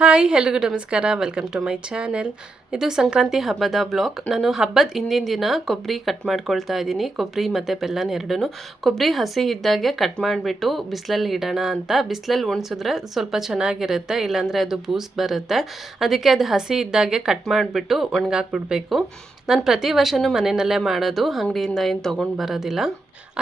Hi ಎಲ್ರಿಗೂ ನಮಸ್ಕಾರ. Welcome to my channel. ಇದು ಸಂಕ್ರಾಂತಿ ಹಬ್ಬದ ಬ್ಲಾಗ್. ನಾನು ಹಬ್ಬದ ಹಿಂದಿನ ದಿನ ಕೊಬ್ಬರಿ ಕಟ್ ಮಾಡ್ಕೊಳ್ತಾ ಇದ್ದೀನಿ. ಕೊಬ್ಬರಿ ಮತ್ತು ಬೆಲ್ಲನ ಎರಡೂ. ಕೊಬ್ಬರಿ ಹಸಿ ಇದ್ದಾಗೆ ಕಟ್ ಮಾಡಿಬಿಟ್ಟು ಬಿಸಿಲಲ್ಲಿ ಇಡೋಣ ಅಂತ. ಬಿಸಿಲಲ್ಲಿ ಒಣಸಿದ್ರೆ ಸ್ವಲ್ಪ ಚೆನ್ನಾಗಿರುತ್ತೆ, ಇಲ್ಲಾಂದರೆ ಅದು ಬೂಸ್ಟ್ ಬರುತ್ತೆ. ಅದಕ್ಕೆ ಅದು ಹಸಿ ಇದ್ದಾಗೆ ಕಟ್ ಮಾಡಿಬಿಟ್ಟು ಒಣಗಾಕ್ಬಿಡ್ಬೇಕು. ನಾನು ಪ್ರತಿ ವರ್ಷವೂ ಮನೆಯಲ್ಲೇ ಮಾಡೋದು, ಅಂಗಡಿಯಿಂದ ಏನು ತೊಗೊಂಡು ಬರೋದಿಲ್ಲ.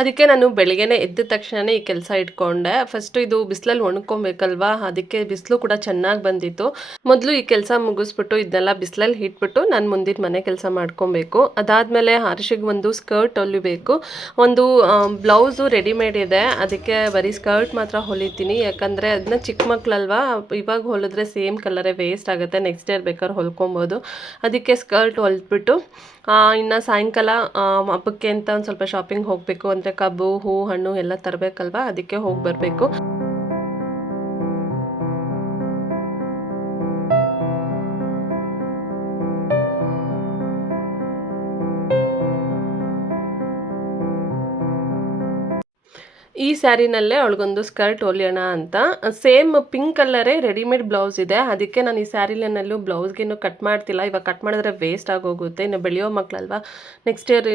ಅದಕ್ಕೆ ನಾನು ಬೆಳಗ್ಗೆನೇ ಎದ್ದ ತಕ್ಷಣವೇ ಈ ಕೆಲಸ ಇಟ್ಕೊಂಡೆ. ಫಸ್ಟು ಇದು ಬಿಸಿಲಲ್ಲಿ ಒಣಕೊಬೇಕಲ್ವಾ, ಅದಕ್ಕೆ ಬಿಸಿಲು ಕೂಡ ಚೆನ್ನಾಗಿ ಬಂದಿತ್ತು. ಮೊದಲು ಈ ಕೆಲಸ ಮುಗಿಸ್ಬಿಟ್ಟು ಇದನ್ನೆಲ್ಲ ಬಿಸಿಲಲ್ಲಿ ಇಟ್ಬಿಟ್ಟು ನಾನು ಮುಂದಿನ ಮನೆ ಕೆಲಸ ಮಾಡ್ಕೊಬೇಕು. ಅದಾದಮೇಲೆ ಹರ್ಷಿಗೆ ಒಂದು ಸ್ಕರ್ಟ್ ಹೊಲಿಬೇಕು. ಒಂದು ಬ್ಲೌಸು ರೆಡಿಮೇಡ್ ಇದೆ, ಅದಕ್ಕೆ ಬರೀ ಸ್ಕರ್ಟ್ ಮಾತ್ರ ಹೊಲಿತೀನಿ. ಯಾಕಂದರೆ ಅದನ್ನ ಚಿಕ್ಕ ಮಕ್ಕಳಲ್ವಾ, ಇವಾಗ ಹೊಲಿದ್ರೆ ಸೇಮ್ ಕಲರೇ ವೇಸ್ಟ್ ಆಗುತ್ತೆ, ನೆಕ್ಸ್ಟ್ ಡೇ ಬೇಕಾದ್ರೆ ಹೊಲ್ಕೊಬೋದು. ಅದಕ್ಕೆ ಸ್ಕರ್ಟ್ ಹೊಲಿದ್ಬಿಟ್ಟು ಇನ್ನು ಸಾಯಂಕಾಲ ಹಬ್ಬಕ್ಕೆ ಅಂತ ಒಂದು ಸ್ವಲ್ಪ ಶಾಪಿಂಗ್ ಹೋಗಬೇಕು. ಅಂದರೆ ಕಬ್ಬು, ಹೂ, ಹಣ್ಣು ಎಲ್ಲ ತರಬೇಕಲ್ವ, ಅದಕ್ಕೆ ಹೋಗಿ ಬರಬೇಕು. ಈ ಸ್ಯಾರಿನಲ್ಲೇ ಅವಳಿಗೊಂದು ಸ್ಕರ್ಟ್ ಹೊಲಿಯೋಣ ಅಂತ. ಸೇಮ್ ಪಿಂಕ್ ಕಲರೇ ರೆಡಿಮೇಡ್ ಬ್ಲೌಸ್ ಇದೆ, ಅದಕ್ಕೆ ನಾನು ಈ ಸ್ಯಾರಿನಲ್ಲೂ ಬ್ಲೌಸ್ಗೇನು ಕಟ್ ಮಾಡ್ತಿಲ್ಲ. ಇವಾಗ ಕಟ್ ಮಾಡಿದ್ರೆ ವೇಸ್ಟ್ ಆಗೋಗುತ್ತೆ, ಇನ್ನು ಬೆಳೆಯೋ ಮಕ್ಕಳಲ್ವಾ, ನೆಕ್ಸ್ಟ್ ಇಯರ್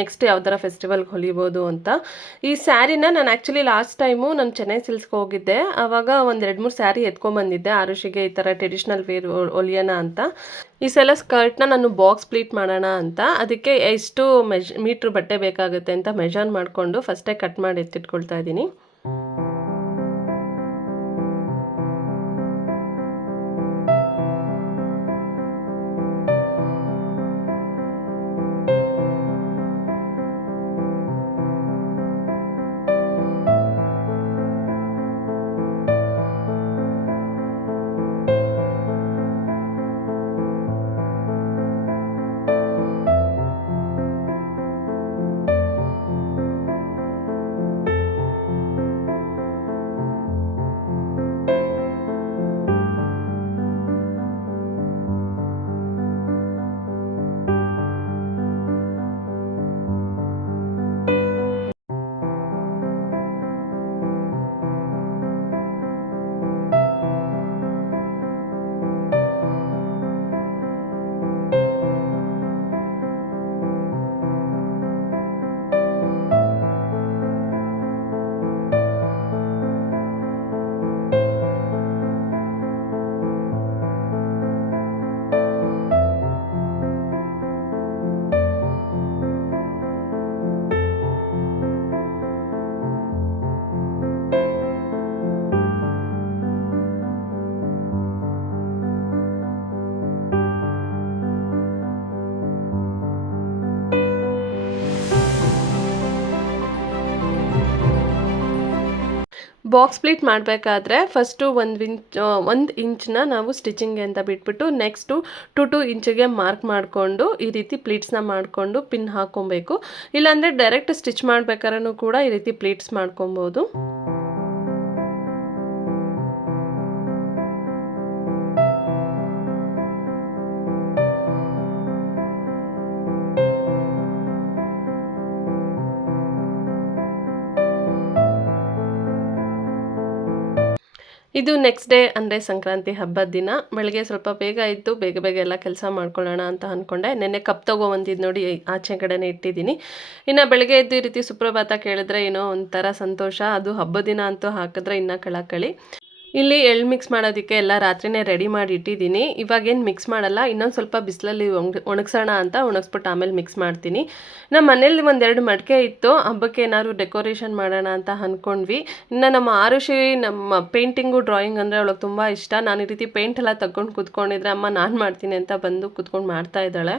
ನೆಕ್ಸ್ಟ್ ಯಾವ್ದಾರ ಫೆಸ್ಟಿವಲ್ಗೆ ಹೊಲಿಬೋದು ಅಂತ. ಈ ಸ್ಯಾರಿನ ನಾನು ಆ್ಯಕ್ಚುಲಿ ಲಾಸ್ಟ್ ಟೈಮು ನಾನು ಚೆನ್ನೈ ಸಿಲ್ಕ್ಸ್ಗೆ ಹೋಗಿದ್ದೆ, ಆವಾಗ ಒಂದು 2-3 ಸ್ಯಾರಿ ಎತ್ಕೊಂಬಂದಿದ್ದೆ ಆರುಷಿಗೆ ಈ ಥರ ಟ್ರೆಡಿಷ್ನಲ್ ವೇರ್ ಹೊಲಿಯೋಣ ಅಂತ. ಈ ಸಲ ಸ್ಕರ್ಟ್ನ ನಾನು ಬಾಕ್ಸ್ ಪ್ಲೀಟ್ ಮಾಡೋಣ ಅಂತ. ಅದಕ್ಕೆ ಎಷ್ಟು ಮೀಟ್ರ್ ಬಟ್ಟೆ ಬೇಕಾಗುತ್ತೆ ಅಂತ ಮೆಜರ್ ಮಾಡಿಕೊಂಡು ಫಸ್ಟೇ ಕಟ್ ಮಾಡಿ ಎತ್ತಿಟ್ಕೊಳ್ತಾ ಇದ್ದೀನಿ. ಬಾಕ್ಸ್ ಪ್ಲೀಟ್ ಮಾಡಬೇಕಾದ್ರೆ ಫಸ್ಟು 1 ಇಂಚನ್ನ ನಾವು ಸ್ಟಿಚಿಂಗ್ಗೆ ಅಂತ ಬಿಟ್ಬಿಟ್ಟು ನೆಕ್ಸ್ಟು 2 ಇಂಚಿಗೆ ಮಾರ್ಕ್ ಮಾಡಿಕೊಂಡು ಈ ರೀತಿ ಪ್ಲೀಟ್ಸ್ನ ಮಾಡಿಕೊಂಡು ಪಿನ್ ಹಾಕ್ಕೊಬೇಕು. ಇಲ್ಲಾಂದರೆ ಡೈರೆಕ್ಟ್ ಸ್ಟಿಚ್ ಮಾಡ್ಬೇಕಾದ್ರೂ ಕೂಡ ಈ ರೀತಿ ಪ್ಲೀಟ್ಸ್ ಮಾಡ್ಕೊಬೋದು. ಇದು ನೆಕ್ಸ್ಟ್ ಡೇ ಅಂದರೆ ಸಂಕ್ರಾಂತಿ ಹಬ್ಬದ ದಿನ. ಬೆಳಗ್ಗೆ ಸ್ವಲ್ಪ ಬೇಗ ಇದ್ದು ಬೇಗ ಬೇಗ ಎಲ್ಲ ಕೆಲಸ ಮಾಡ್ಕೊಳ್ಳೋಣ ಅಂತ ಅಂದ್ಕೊಂಡೆ. ನೆನ್ನೆ ಕಪ್ ತೊಗೊಬಂದಿದ್ದು ನೋಡಿ ಆಚೆ ಕಡೆನೇ ಇಟ್ಟಿದ್ದೀನಿ. ಇನ್ನು ಬೆಳಗ್ಗೆ ಎದ್ದು ಈ ರೀತಿ ಸುಪ್ರಭಾತ ಕೇಳಿದ್ರೆ ಏನೋ ಒಂಥರ ಸಂತೋಷ. ಅದು ಹಬ್ಬದ ದಿನ ಅಂತೂ ಹಾಕಿದ್ರೆ ಇನ್ನೂ ಕಳಕಳಿ. ಇಲ್ಲಿ ಎಳ್ಳು ಮಿಕ್ಸ್ ಮಾಡೋದಕ್ಕೆ ಎಲ್ಲ ರಾತ್ರಿನೇ ರೆಡಿ ಮಾಡಿ ಇಟ್ಟಿದ್ದೀನಿ. ಇವಾಗೇನು ಮಿಕ್ಸ್ ಮಾಡಲ್ಲ, ಇನ್ನೊಂದು ಸ್ವಲ್ಪ ಬಿಸಿಲಲ್ಲಿ ಒಣಗಿಸೋಣ ಅಂತ ಒಣಗಿಸ್ಬಿಟ್ಟು ಆಮೇಲೆ ಮಿಕ್ಸ್ ಮಾಡ್ತೀನಿ. ನಮ್ಮ ಮನೇಲಿ 1-2 ಮಡಿಕೆ ಇತ್ತು, ಹಬ್ಬಕ್ಕೆ ಏನಾದ್ರು ಡೆಕೋರೇಷನ್ ಮಾಡೋಣ ಅಂತ ಅಂದ್ಕೊಂಡ್ವಿ. ಇನ್ನು ನಮ್ಮ ಆರುಷಿ ನಮ್ಮ ಪೇಂಟಿಂಗು ಡ್ರಾಯಿಂಗ್ ಅಂದರೆ ಅವಳಿಗೆ ತುಂಬ ಇಷ್ಟ. ನಾನು ಈ ರೀತಿ ಪೇಂಟ್ ಎಲ್ಲ ತಗೊಂಡು ಕೂತ್ಕೊಂಡಿದ್ರೆ ಅಮ್ಮ ನಾನು ಮಾಡ್ತೀನಿ ಅಂತ ಬಂದು ಕೂತ್ಕೊಂಡು ಮಾಡ್ತಾ ಇದ್ದಾಳೆ.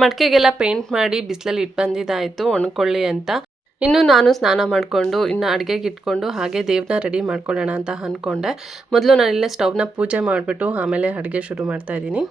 ಮಡಕೆಗೆಲ್ಲ ಪೇಂಟ್ ಮಾಡಿ ಬಿಸಿಲಲ್ಲಿ ಇಟ್ಟು ಬಂದಿದ್ದಾಯಿತು ಒಣಕೊಳ್ಳಿ ಅಂತ. ಇನ್ನು ನಾನು ಸ್ನಾನ ಮಾಡಿಕೊಂಡು ಇನ್ನು ಅಡುಗೆಗೆ ಇಟ್ಕೊಂಡು ಹಾಗೆ ದೇವ್ರನ್ನ ರೆಡಿ ಮಾಡ್ಕೊಳ್ಳೋಣ ಅಂತ ಅಂದ್ಕೊಂಡೆ. ಮೊದಲು ನಾನಿಲ್ಲೇ ಸ್ಟವ್ನ ಪೂಜೆ ಮಾಡಿಬಿಟ್ಟು ಆಮೇಲೆ ಅಡುಗೆ ಶುರು ಮಾಡ್ತಾಯಿದ್ದೀನಿ.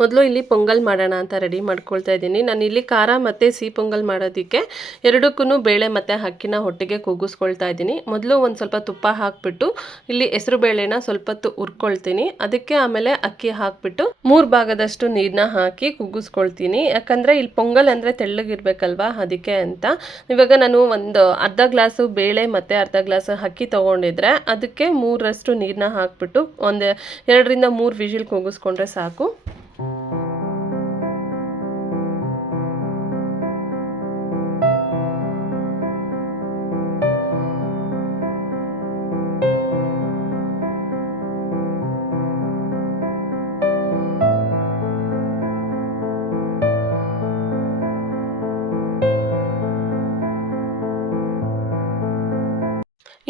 ಮೊದಲು ಇಲ್ಲಿ ಪೊಂಗಲ್ ಮಾಡೋಣ ಅಂತ ರೆಡಿ ಮಾಡ್ಕೊಳ್ತಾ ಇದ್ದೀನಿ. ನಾನು ಇಲ್ಲಿ ಖಾರ ಮತ್ತು ಸಿಹಿ ಪೊಂಗಲ್ ಮಾಡೋದಕ್ಕೆ ಎರಡಕ್ಕೂ ಬೇಳೆ ಮತ್ತು ಅಕ್ಕಿನ ಒಟ್ಟಿಗೆ ಕೂಗಿಸ್ಕೊಳ್ತಾ ಇದ್ದೀನಿ. ಮೊದಲು ಒಂದು ಸ್ವಲ್ಪ ತುಪ್ಪ ಹಾಕಿಬಿಟ್ಟು ಇಲ್ಲಿ ಹೆಸರು ಬೇಳೆನ ಸ್ವಲ್ಪ ಹೊತ್ತು ಹುರ್ಕೊಳ್ತೀನಿ. ಅದಕ್ಕೆ ಆಮೇಲೆ ಅಕ್ಕಿ ಹಾಕಿಬಿಟ್ಟು 3 ಭಾಗದಷ್ಟು ನೀರನ್ನ ಹಾಕಿ ಕೂಗಿಸ್ಕೊಳ್ತೀನಿ. ಯಾಕಂದರೆ ಇಲ್ಲಿ ಪೊಂಗಲ್ ಅಂದರೆ ತೆಳ್ಳಗಿರ್ಬೇಕಲ್ವಾ, ಅದಕ್ಕೆ ಅಂತ. ಇವಾಗ ನಾನು ಒಂದು ಅರ್ಧ ಗ್ಲಾಸು ಬೇಳೆ ಮತ್ತು ಅರ್ಧ ಗ್ಲಾಸ್ ಅಕ್ಕಿ ತೊಗೊಂಡಿದ್ರೆ ಅದಕ್ಕೆ 3ರಷ್ಟು ನೀರನ್ನ ಹಾಕಿಬಿಟ್ಟು ಒಂದು 2ರಿಂದ 3 ವಿಷಿಲ್ ಕೂಗಿಸ್ಕೊಂಡ್ರೆ ಸಾಕು.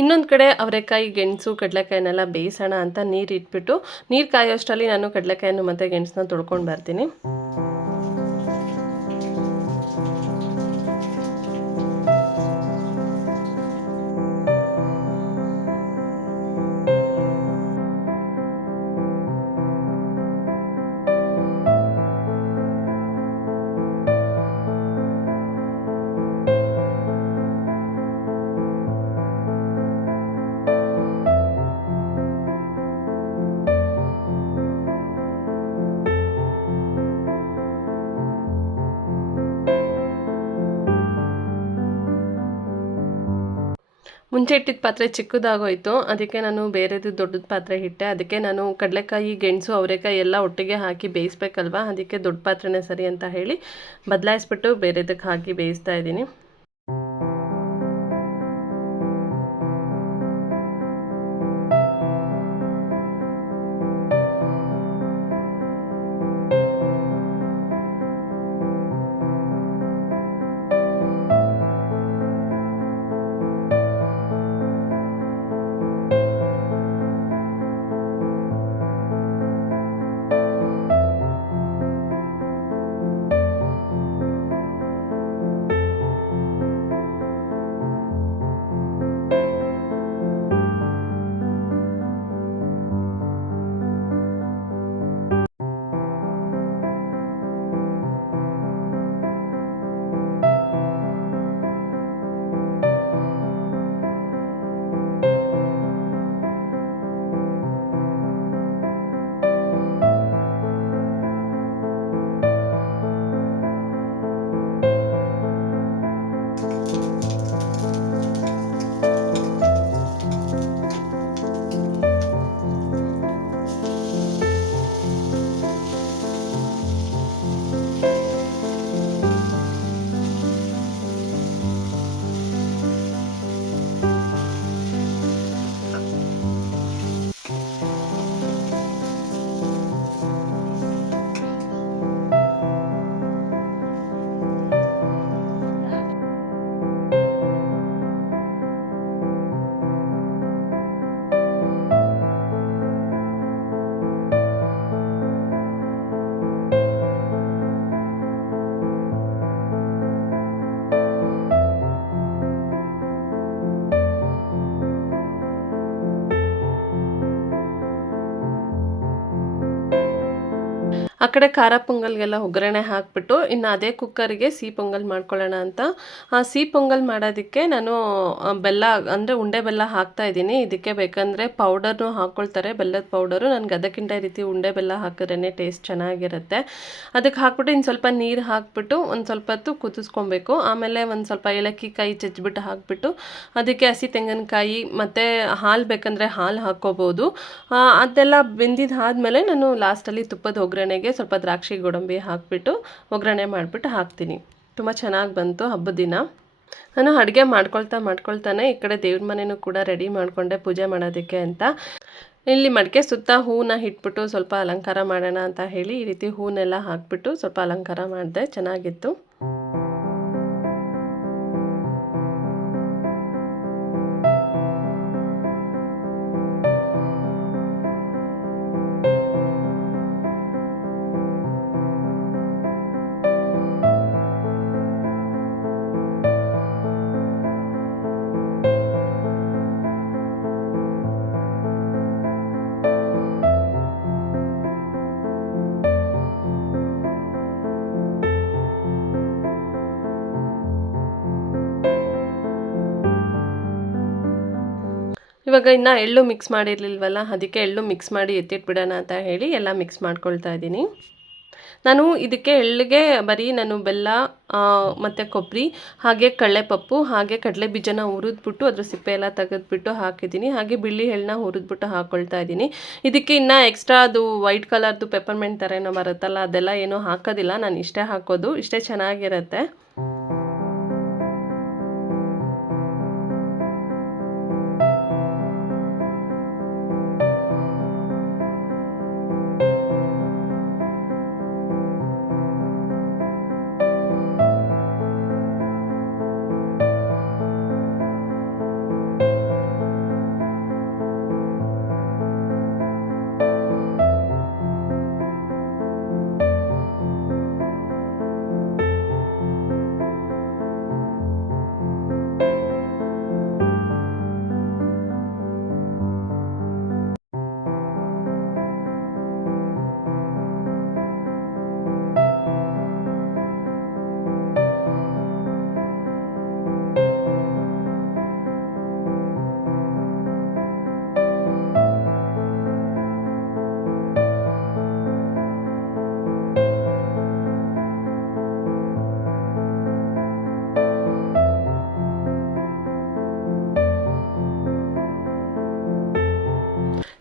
ಇನ್ನೊಂದು ಕಡೆ ಅವರೆಕಾಯಿ, ಗೆಣಸು, ಕಡಲೆಕಾಯಿನೆಲ್ಲ ಬೇಯಿಸೋಣ ಅಂತ ನೀರು ಇಟ್ಬಿಟ್ಟು ನೀರು ಕಾಯೋಷ್ಟರಲ್ಲಿ ನಾನು ಕಡಲೆಕಾಯನ್ನು ಮತ್ತು ಗೆಣಸನ್ನ ತೊಳ್ಕೊಂಡು ಬರ್ತೀನಿ. ಮುಂಚೆ ಇಟ್ಟಿದ್ದ ಪಾತ್ರೆ ಚಿಕ್ಕದಾಗೋಯ್ತು, ಅದಕ್ಕೆ ನಾನು ಬೇರೆದು ದೊಡ್ಡದ ಪಾತ್ರೆ ಇಟ್ಟೆ. ಅದಕ್ಕೆ ನಾನು ಕಡಲೆಕಾಯಿ, ಗೆಣಸು, ಅವರೆಕಾಯಿ ಎಲ್ಲ ಒಟ್ಟಿಗೆ ಹಾಕಿ ಬೇಯಿಸ್ಬೇಕಲ್ವ, ಅದಕ್ಕೆ ದೊಡ್ಡ ಪಾತ್ರೆನೇ ಸರಿ ಅಂತ ಹೇಳಿ ಬದಲಾಯಿಸ್ಬಿಟ್ಟು ಬೇರೆದಕ್ಕೆ ಹಾಕಿ ಬೇಯಿಸ್ತಾ ಇದ್ದೀನಿ. ಆ ಕಡೆ ಖಾರ ಪೊಂಗಲ್ಗೆಲ್ಲ ಒಗ್ಗರಣೆ ಹಾಕಿಬಿಟ್ಟು ಇನ್ನು ಅದೇ ಕುಕ್ಕರಿಗೆ ಸಿಹಿ ಪೊಂಗಲ್ ಮಾಡ್ಕೊಳ್ಳೋಣ ಅಂತ. ಆ ಸಿಹಿ ಪೊಂಗಲ್ ಮಾಡೋದಕ್ಕೆ ನಾನು ಬೆಲ್ಲ ಅಂದರೆ ಉಂಡೆ ಬೆಲ್ಲ ಹಾಕ್ತಾಯಿದ್ದೀನಿ. ಇದಕ್ಕೆ ಬೇಕಂದರೆ ಪೌಡರ್ನು ಹಾಕ್ಕೊಳ್ತಾರೆ, ಬೆಲ್ಲದ ಪೌಡರು. ನನಗೆ ಅದಕ್ಕಿಂತ ಈ ರೀತಿ ಉಂಡೆ ಬೆಲ್ಲ ಹಾಕಿದ್ರೇ ಟೇಸ್ಟ್ ಚೆನ್ನಾಗಿರುತ್ತೆ. ಅದಕ್ಕೆ ಹಾಕ್ಬಿಟ್ಟು ಇನ್ನು ಸ್ವಲ್ಪ ನೀರು ಹಾಕ್ಬಿಟ್ಟು ಒಂದು ಸ್ವಲ್ಪ ಹೊತ್ತು ಕುದಿಸ್ಕೊಬೇಕು. ಆಮೇಲೆ ಒಂದು ಸ್ವಲ್ಪ ಏಲಕ್ಕಿ ಕಾಯಿ ಜಜ್ಜಿಬಿಟ್ಟು ಹಾಕ್ಬಿಟ್ಟು ಅದಕ್ಕೆ ಹಸಿ ತೆಂಗಿನಕಾಯಿ ಮತ್ತು ಹಾಲು ಬೇಕಂದರೆ ಹಾಲು ಹಾಕ್ಕೋಬೋದು. ಅದೆಲ್ಲ ಬೆಂದಿದ್ದಾದಮೇಲೆ ನಾನು ಲಾಸ್ಟಲ್ಲಿ ತುಪ್ಪದ ಒಗ್ಗರಣೆಗೆ ಸ್ವಲ್ಪ ದ್ರಾಕ್ಷಿ ಗೋಡಂಬಿ ಹಾಕಿಬಿಟ್ಟು ಒಗ್ಗರಣೆ ಮಾಡಿಬಿಟ್ಟು ಹಾಕ್ತೀನಿ. ತುಂಬ ಚೆನ್ನಾಗಿ ಬಂತು ಹಬ್ಬದ ದಿನ. ನಾನು ಅಡುಗೆ ಮಾಡ್ಕೊಳ್ತಾನೆ ಈ ಕಡೆ ದೇವ್ರ ಮನೆಯೂ ಕೂಡ ರೆಡಿ ಮಾಡಿಕೊಂಡೆ ಪೂಜೆ ಮಾಡೋದಕ್ಕೆ ಅಂತ. ಇಲ್ಲಿ ಮಡಿಕೆ ಸುತ್ತ ಹೂವನ್ನ ಇಟ್ಬಿಟ್ಟು ಸ್ವಲ್ಪ ಅಲಂಕಾರ ಮಾಡೋಣ ಅಂತ ಹೇಳಿ ಈ ರೀತಿ ಹೂವನ್ನೆಲ್ಲ ಹಾಕ್ಬಿಟ್ಟು ಸ್ವಲ್ಪ ಅಲಂಕಾರ ಮಾಡಿದೆ, ಚೆನ್ನಾಗಿತ್ತು. ಇವಾಗ ಇನ್ನು ಎಳ್ಳು ಮಿಕ್ಸ್ ಮಾಡಿರಲಿಲ್ವಲ್ಲ, ಅದಕ್ಕೆ ಎಳ್ಳು ಮಿಕ್ಸ್ ಮಾಡಿ ಎತ್ತಿಟ್ಬಿಡೋಣ ಅಂತ ಹೇಳಿ ಎಲ್ಲ ಮಿಕ್ಸ್ ಮಾಡ್ಕೊಳ್ತಾ ಇದ್ದೀನಿ. ನಾನು ಇದಕ್ಕೆ ಎಳ್ಳಿಗೆ ಬರೀ ನಾನು ಬೆಲ್ಲ ಮತ್ತು ಕೊಬ್ಬರಿ ಹಾಗೆ ಕಡಲೆಪಪ್ಪು ಹಾಗೆ ಕಡಲೆ ಬೀಜನ ಹುರಿದ್ಬಿಟ್ಟು ಅದ್ರ ಸಿಪ್ಪೆ ಎಲ್ಲ ತೆಗೆದ್ಬಿಟ್ಟು ಹಾಕಿದ್ದೀನಿ. ಹಾಗೆ ಬಿಳಿ ಎಳ್ಳನ್ನ ಹುರಿದ್ಬಿಟ್ಟು ಹಾಕ್ಕೊಳ್ತಾ ಇದ್ದೀನಿ. ಇದಕ್ಕೆ ಇನ್ನೂ ಎಕ್ಸ್ಟ್ರಾ ಅದು ವೈಟ್ ಕಲರ್ದು ಪೆಪ್ಪರ್ಮೆಂಟ್ ಥರ ಏನೋ ಬರುತ್ತಲ್ಲ, ಅದೆಲ್ಲ ಏನೂ ಹಾಕೋದಿಲ್ಲ, ನಾನು ಇಷ್ಟೇ ಹಾಕೋದು, ಇಷ್ಟೇ ಚೆನ್ನಾಗಿರುತ್ತೆ.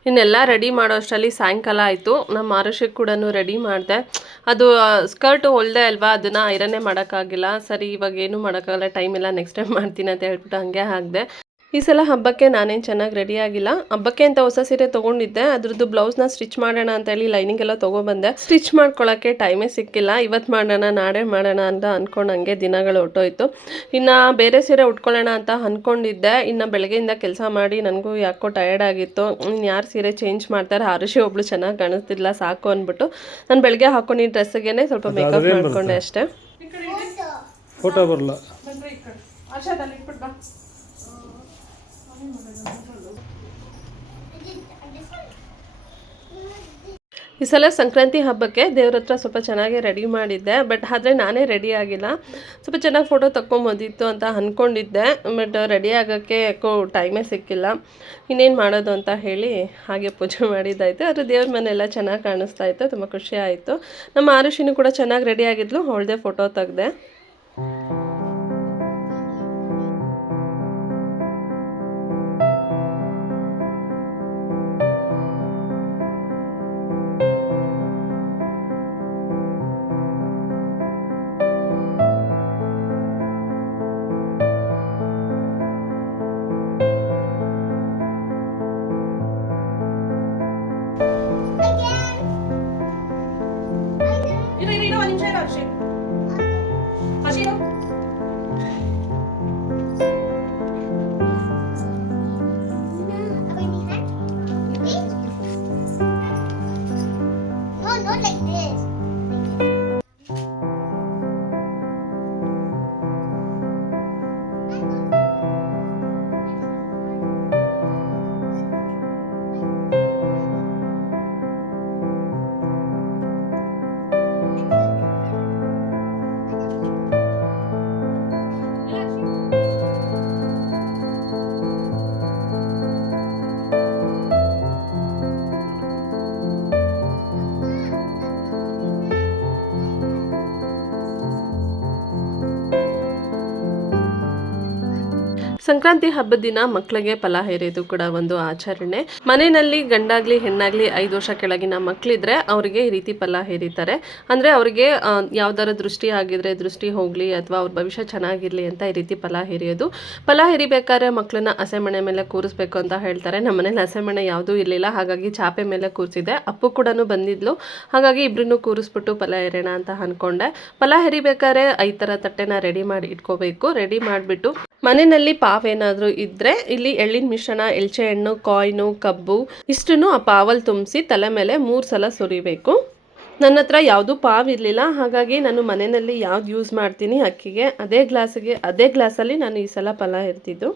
ಇನ್ನೆಲ್ಲ ರೆಡಿ ಮಾಡೋ ಅಷ್ಟರಲ್ಲಿ ಸಾಯಂಕಾಲ ಆಯಿತು. ನಮ್ಮ ಆರುಷಿಗೆ ಕೂಡ ರೆಡಿ ಮಾಡಿದೆ. ಅದು ಸ್ಕರ್ಟು ಹೊಲಿದೆ ಅಲ್ವಾ, ಅದನ್ನು ಐರನ್ನೇ ಮಾಡೋಕ್ಕಾಗಿಲ್ಲ. ಸರಿ ಇವಾಗ ಏನೂ ಮಾಡೋಕ್ಕಾಗಲ್ಲ, ಟೈಮ್ ಇಲ್ಲ, ನೆಕ್ಸ್ಟ್ ಟೈಮ್ ಮಾಡ್ತೀನಿ ಅಂತ ಹೇಳ್ಬಿಟ್ಟು ಹಾಗೆ ಹಾಕಿದೆ. ಈ ಸಲ ಹಬ್ಬಕ್ಕೆ ನಾನೇನು ಚೆನ್ನಾಗಿ ರೆಡಿಯಾಗಿಲ್ಲ. ಹಬ್ಬಕ್ಕೆ ಅಂತ ಹೊಸ ಸೀರೆ ತೊಗೊಂಡಿದ್ದೆ, ಅದ್ರದ್ದು ಬ್ಲೌಸ್ನ ಸ್ಟಿಚ್ ಮಾಡೋಣ ಅಂತ ಹೇಳಿ ಲೈನಿಂಗ್ ಎಲ್ಲ ತೊಗೊಬಂದೆ. ಸ್ಟಿಚ್ ಮಾಡ್ಕೊಳ್ಳೋಕ್ಕೆ ಟೈಮೇ ಸಿಕ್ಕಿಲ್ಲ. ಇವತ್ತು ಮಾಡೋಣ ನಾಳೆ ಮಾಡೋಣ ಅಂತ ಅಂದ್ಕೊಂಡು ಹಂಗೆ ದಿನಗಳು ಹೊಟ್ಟೋಯ್ತು. ಇನ್ನು ಬೇರೆ ಸೀರೆ ಉಟ್ಕೊಳ್ಳೋಣ ಅಂತ ಅಂದ್ಕೊಂಡಿದ್ದೆ. ಇನ್ನು ಬೆಳಗ್ಗೆಯಿಂದ ಕೆಲಸ ಮಾಡಿ ನನಗೂ ಯಾಕೋ ಟಯರ್ಡ್ ಆಗಿತ್ತು. ಇನ್ನು ಯಾರು ಸೀರೆ ಚೇಂಜ್ ಮಾಡ್ತಾರೆ, ಆರುಷಿ ಒಬ್ಳು ಚೆನ್ನಾಗಿ ಕಾಣಿಸ್ತಿಲ್ಲ, ಸಾಕು ಅಂದ್ಬಿಟ್ಟು ನಾನು ಬೆಳಗ್ಗೆ ಹಾಕೊಂಡಿದ್ದ ಡ್ರೆಸ್ಸಿಗೆ ಸ್ವಲ್ಪ ಮೇಕಪ್ ಮಾಡಿಕೊಂಡೆ ಅಷ್ಟೇ. ಫೋಟೋ ಬರಲ್ಲ. ಈ ಸಲ ಸಂಕ್ರಾಂತಿ ಹಬ್ಬಕ್ಕೆ ದೇವ್ರ ಹತ್ರ ಸ್ವಲ್ಪ ಚೆನ್ನಾಗಿ ರೆಡಿ ಮಾಡಿದ್ದೆ, ಬಟ್ ಆದರೆ ನಾನೇ ರೆಡಿ ಆಗಿಲ್ಲ. ಸ್ವಲ್ಪ ಚೆನ್ನಾಗಿ ಫೋಟೋ ತಗೊಂಬೋದಿತ್ತು ಅಂತ ಅಂದ್ಕೊಂಡಿದ್ದೆ, ಬಟ್ ರೆಡಿ ಆಗೋಕ್ಕೆ ಯಾಕೋ ಟೈಮೇ ಸಿಕ್ಕಿಲ್ಲ. ಇನ್ನೇನು ಮಾಡೋದು ಅಂತ ಹೇಳಿ ಹಾಗೆ ಪೂಜೆ ಮಾಡಿದ್ದಾಯಿತು. ಆದರೆ ದೇವ್ರ ಮನೆಯೆಲ್ಲ ಚೆನ್ನಾಗಿ ಕಾಣಿಸ್ತಾ ಇತ್ತು, ತುಂಬ ಖುಷಿ ಆಯಿತು. ನಮ್ಮ ಆರುಷಿನೂ ಕೂಡ ಚೆನ್ನಾಗಿ ರೆಡಿ ಆಗಿದ್ಲು, ಅವಳದೇ ಫೋಟೋ ತೆಗೆದೆ. ಸಂಕ್ರಾಂತಿ ಹಬ್ಬದ ದಿನ ಮಕ್ಕಳಿಗೆ ಫಲ ಹೇರೋದು ಕೂಡ ಒಂದು ಆಚರಣೆ. ಮನೆಯಲ್ಲಿ ಗಂಡಾಗ್ಲಿ ಹೆಣ್ಣಾಗ್ಲಿ 5 ವರ್ಷ ಕೆಳಗಿನ ಮಕ್ಕಳಿದ್ರೆ ಅವರಿಗೆ ಈ ರೀತಿ ಫಲ ಹೇರಿತಾರೆ. ಅಂದರೆ ಅವರಿಗೆ ಯಾವ್ದಾರ ದೃಷ್ಟಿ ಆಗಿದ್ರೆ ದೃಷ್ಟಿ ಹೋಗಲಿ ಅಥವಾ ಅವ್ರ ಭವಿಷ್ಯ ಚೆನ್ನಾಗಿರಲಿ ಅಂತ ಈ ರೀತಿ ಫಲ ಹೇರಿಯೋದು. ಫಲ ಹೇರಿಬೇಕಾದ್ರೆ ಮಕ್ಕಳನ್ನ ಹಸೆಮಣೆ ಮೇಲೆ ಕೂರಿಸ್ಬೇಕು ಅಂತ ಹೇಳ್ತಾರೆ. ನಮ್ಮ ಮನೇಲಿ ಹಸೆಮಣೆ ಯಾವುದೂ ಇರಲಿಲ್ಲ, ಹಾಗಾಗಿ ಚಾಪೆ ಮೇಲೆ ಕೂರಿಸಿದೆ. ಅಪ್ಪು ಕೂಡ ಬಂದಿದ್ಲು, ಹಾಗಾಗಿ ಇಬ್ಬರನ್ನು ಕೂರಿಸ್ಬಿಟ್ಟು ಫಲ ಹೇರೋಣ ಅಂತ ಅಂದ್ಕೊಂಡೆ. ಫಲ ಹೇರಿಬೇಕಾದ್ರೆ 5 ಥರ ತಟ್ಟೆನ ರೆಡಿ ಮಾಡಿ ಇಟ್ಕೋಬೇಕು. ರೆಡಿ ಮಾಡಿಬಿಟ್ಟು ಮನೆಯಲ್ಲಿ ಪಾವ್ ಏನಾದರೂ ಇದ್ದರೆ ಇಲ್ಲಿ ಎಳ್ಳಿನ ಮಿಶ್ರಣ, ಎಳ್ಚೆ ಹಣ್ಣು, ಕಾಯಿನು, ಕಬ್ಬು ಇಷ್ಟನ್ನು ಆ ಪಾವಲ್ಲಿ ತುಂಬಿಸಿ ತಲೆ ಮೇಲೆ 3 ಸಲ ಸುರಿಬೇಕು. ನನ್ನ ಹತ್ರ ಯಾವುದೂ ಪಾವ್ ಇರಲಿಲ್ಲ, ಹಾಗಾಗಿ ನಾನು ಮನೆಯಲ್ಲಿ ಯಾವ್ದು ಯೂಸ್ ಮಾಡ್ತೀನಿ ಅಕ್ಕಿಗೆ ಅದೇ ಗ್ಲಾಸಲ್ಲಿ ನಾನು ಈ ಸಲ ಫಲ ಹೇರ್ತಿದ್ದು.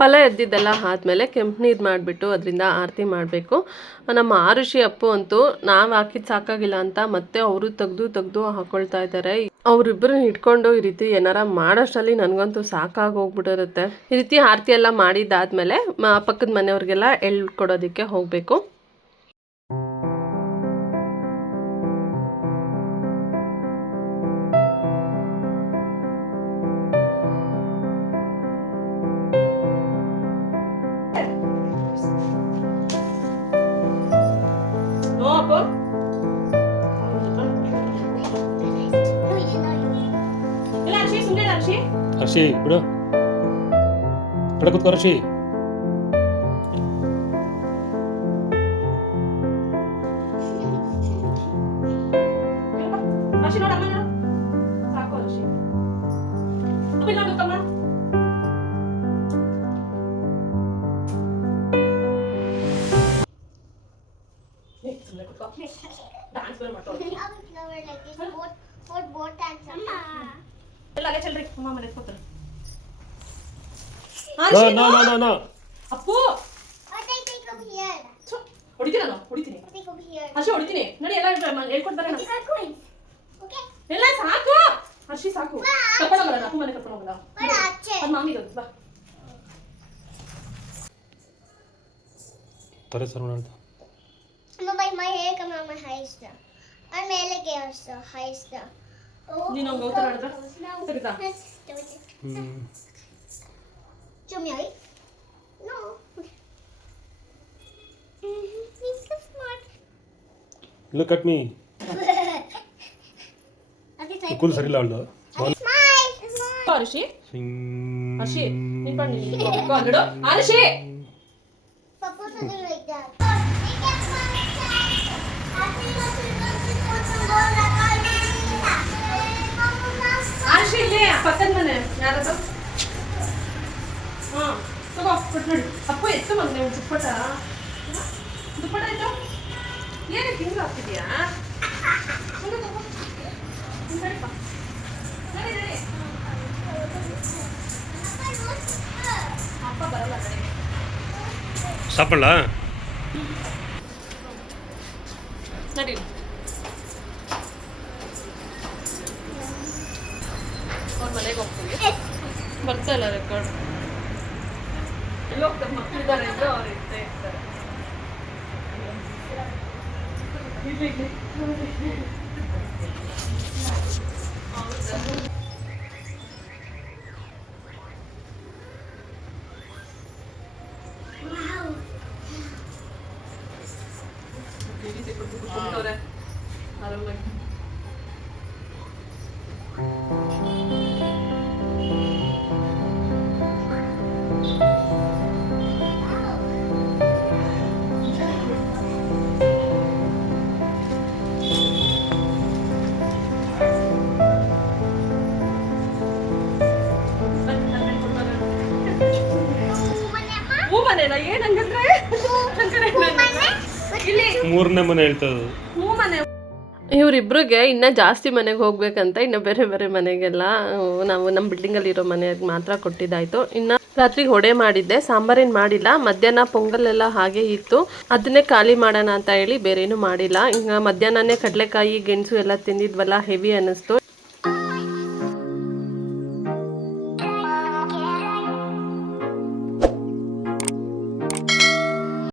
ಫಲ ಎದ್ದಿದ್ದೆಲ್ಲ ಆದಮೇಲೆ ಕೆಂಪು ನೀರು ಮಾಡಿಬಿಟ್ಟು ಅದರಿಂದ ಆರತಿ ಮಾಡಬೇಕು. ನಮ್ಮ ಆರುಷಿ ಅಪ್ಪು ಅಂತೂ ನಾವು ಹಾಕಿದ್ದು ಸಾಕಾಗಿಲ್ಲ ಅಂತ ಮತ್ತೆ ಅವರು ತೆಗ್ದು ಹಾಕೊಳ್ತಾ ಇದ್ದಾರೆ. ಅವರಿಬ್ಬರನ್ನ ಇಟ್ಕೊಂಡು ಈ ರೀತಿ ಏನಾರ ಮಾಡೋಷ್ಟರಲ್ಲಿ ನನಗಂತೂ ಸಾಕಾಗೋಗ್ಬಿಟ್ಟಿರುತ್ತೆ. ಈ ರೀತಿ ಆರತಿ ಎಲ್ಲ ಮಾಡಿದ್ದಾದ್ಮೇಲೆ ಪಕ್ಕದ ಮನೆಯವ್ರಿಗೆಲ್ಲ ಎಳ್ಳು ಕೊಡೋದಕ್ಕೆ ಹೋಗಬೇಕು. ಹರ್ಷಿ ಬಿಡು, ಕಡೆ ಕೂತ್ಕೋ ಹರ್ಷಿ. No. ಅಪ್ಪು ಹೊಡಿತೀನಿ ಹರ್ಷಿ, ಹೊಡಿತೀನಿ ನೋಡಿ. ಎಲ್ಲ ಹೇಳ್ಕೊಡ್ತಾರೆ. ಎಲ್ಲ ಸಾಕು ಹರ್ಷಿ, ಸಾಕು. ಕರ್ಕೊಂಡು ಹೋಗಲ್ಲ, ಅಪ್ಪು ಮನೆ ಕರ್ಕೊಂಡು ಹೋಗಲ್ಲ. ಅದು ಮಾಮಿದು ಬಾ. ತಾರೆ ಸರ್ ನೋಡ. My hair come on my highest. I'm ಮೇಲೆಗೆ ಅಷ್ಟು highest. ನೀನು ಗೌತರ ಆಡಿದ್ರೆ ತೆಗೆದಾ? Chumyai? No. He's so smart. Look at me. Cool ಸರಿಲ್ಲ ಅವಳು. Smile. ಹರ್ಷಿ, ಹರ್ಷಿ ನೀನು ಬಂದು Hershey. Papa said it like that. Hershey ಇಲ್ಲೇ ಪಕ್ಕದ ಮನೆ ಯಾರದು? ಕೊಟ್ಟು ನೋಡಿ ಅಪ್ಪ ಎತ್ತು ಮಗನೆ ಒಂದು ದುಪ್ಪಟ ದುಪ್ಪಟ ಆಯ್ತು ಏನಕ್ಕೆ ಹಿಂಗೆ ಆಗ್ತಿದ್ಯಾ ಅಪ್ಪ ಬರಲ್ಲ ಸಾಪಡ್ಲ ನಡಿ ಅವ್ರ ಮನೆಗೆ ಹೋಗ್ತೀವಿ ಬರ್ತಾ ಇಲ್ಲ ರೆಕಾರ್ಡ್ ಎಲ್ಲಿ ಹೋಗ್ತಾರೆ ಮಕ್ಕಳಿದ್ದಾರೆ ಅಂದ್ರೆ ಅವ್ರು ಇರ್ತಾ ಇರ್ತಾರೆ ಆರಾಮಾಗಿ ಹೂ ಮನೆನಾ ಏನ್ ಹಂಗಂದ್ರೆ ಇಲ್ಲಿ 3ನೇ ಮನೆ ಹೇಳ್ತದ್ದು. ಹೂ ಮನೆ ಇವರಿಬ್ರಿಗೆ ಇನ್ನ ಜಾಸ್ತಿ ಮನೆಗೆ ಹೋಗ್ಬೇಕಂತ ಇನ್ನು ಬೇರೆ ಬೇರೆ ಮನೆಗೆಲ್ಲ ನಾವು ನಮ್ಮ ಬಿಲ್ಡಿಂಗಲ್ಲಿ ಇರೋ ಮನೆಗೆ ಮಾತ್ರ ಕೊಟ್ಟಿದ್ದಾಯ್ತು. ಇನ್ನು ರಾತ್ರಿಗೆ ಹೊಡೆ ಮಾಡಿದ್ದೆ, ಸಾಂಬಾರೇನು ಮಾಡಿಲ್ಲ. ಮಧ್ಯಾಹ್ನ ಪೊಂಗಲ್ ಎಲ್ಲ ಹಾಗೆ ಇತ್ತು, ಅದನ್ನೇ ಖಾಲಿ ಮಾಡೋಣ ಅಂತ ಹೇಳಿ ಬೇರೇನು ಮಾಡಿಲ್ಲ. ಈಗ ಮಧ್ಯಾಹ್ನನೇ ಕಡಲೆಕಾಯಿ ಗೆಣಸು ಎಲ್ಲ ತಿಂದಿದ್ವಲ್ಲ, ಹೆವಿ ಅನ್ನಿಸ್ತು.